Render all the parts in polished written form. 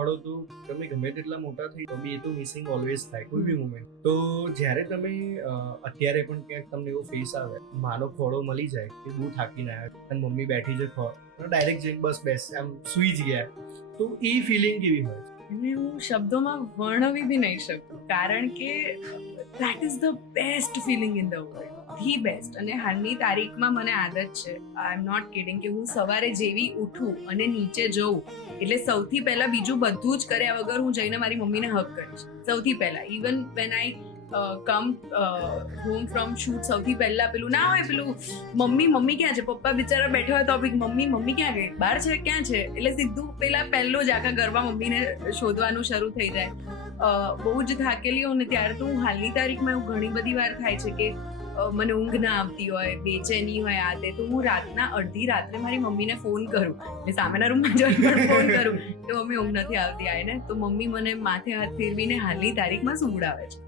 પડો તો તમે ગમે તેટલા મોટા થઈ તો બી એ તો મિસિંગ ઓલવેઝ થાય કોઈ બી મુમેન્ટ. તો જ્યારે તમે અત્યારે પણ ક્યાંક તમને એવો ફેસ આવે, માનો ખોળો મળી જાય કે બહુ થાકીને આવ્યા અને મમ્મી બેઠી છે ડાયરેક્ટ જઈને બસ બેસ આમ સૂઈ જ ગયા, તો એ ફિલિંગ કેવી હોય? એને હું શબ્દોમાં વર્ણવી બી નહીં શકું, કારણ કે that is the best filling in the world, the best. અને હાલની તારીખમાં મને આદત છે, આઈ એમ નોટ કિડિંગ, કે હું સવારે જેવી ઉઠું અને નીચે જઉં એટલે સૌથી પહેલા બીજું બધું જ કર્યા વગર હું જઈને મારી મમ્મીને હગ કરીશ સૌથી પહેલા. Even when I come home from shoot, સૌથી પહેલા પેલું ના હોય, પેલું મમ્મી ક્યાં છે, પપ્પા બિચારા બેઠા હોય તો બી મમ્મી ક્યાં ગઈ, બહાર છે ક્યાં છે, એટલે સીધું પહેલું જ આખા ઘરમાં મમ્મીને શોધવાનું શરૂ થઈ જાય. બહુ જ થાકેલી હોઉં ને ત્યારે તો હું હાલની તારીખમાં એવું ઘણી બધી વાર થાય છે કે મને ઊંઘ ના આવતી હોય, બેચેની હોય, આ તે, તો હું રાતના અડધી રાત્રે મારી મમ્મીને ફોન કરું, ને સામેના રૂમમાં જઈને પણ ફોન કરું કે મમ્મી ઊંઘ નથી આવતી આવીને, તો મમ્મી મને માથે હાથ ફેરવીને હાલની તારીખમાં સુવડાવે છે.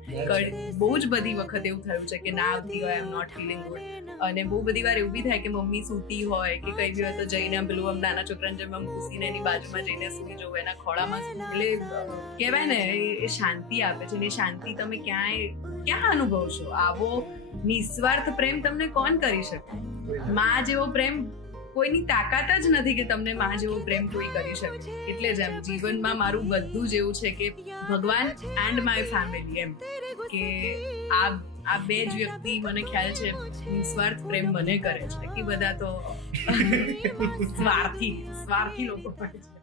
બહુ જ બધી વખત એવું થયું છે કે ના આવતી હોય, આઈ એમ નોટ ફીલિંગ ગુડ, અને બહુ બધી વાર એવું બી થાય કે મમ્મી સૂતી હોય કે કઈ બી હોય તો જઈને પેલું આમ નાના છોકરાને જેમ આમ ઘૂસીને એની બાજુમાં જઈને સૂઈ જવું, એના ખોળામાં, એટલે કહેવાય ને એ શાંતિ આપે છે. ને શાંતિ તમે ક્યાં અનુભવશો? આવો નિસ્વાર્થ પ્રેમ તમને કોણ કરી શકે? માં જેવો પ્રેમ કોઈની તાકાત જ નથી કે તમને માં જેવો પ્રેમ કોઈ કરી શકે. એટલે જ એમ જીવનમાં મારું બધું જ એવું છે કે ભગવાન એન્ડ માય ફેમિલી, એમ કે આ બે જ વ્યક્તિ મને ખ્યાલ છે નિસ્વાર્થ પ્રેમ મને કરે છે, કે બધા તો સ્વાર્થી લોકો હોય છે.